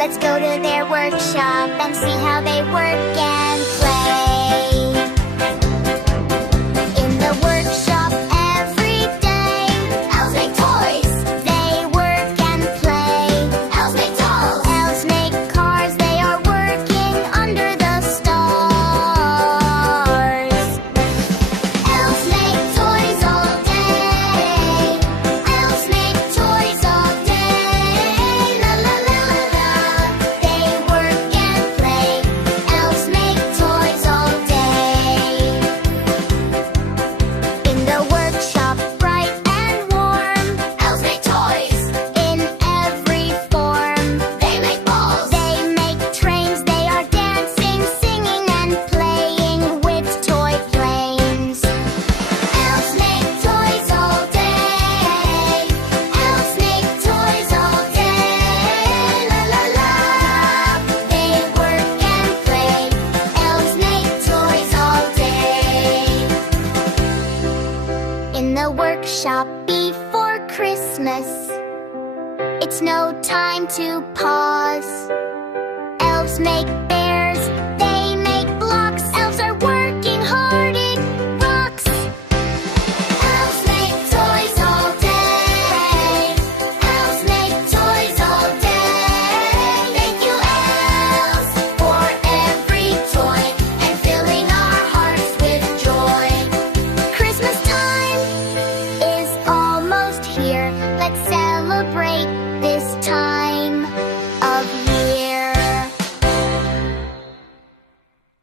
Let's go to their workshop and see how they work and play. In the workshop every day, elves make toys. They work and play. Elves make dolls. Elves make cars. They are working under the stars. Elves make toys all day. Elves make toys all day. La la la la la. They work and play. Elves make toys all day. In the workshop, bright and warm, elves make toys in every form. They make balls. They make trains. They are dancing, singing, and playing with toy planes. Elves make toys all day. Elves make toys all day. La la la. They work and play. Elves make toys all day. In the workshop before Christmas, it's no time to pause. Elves make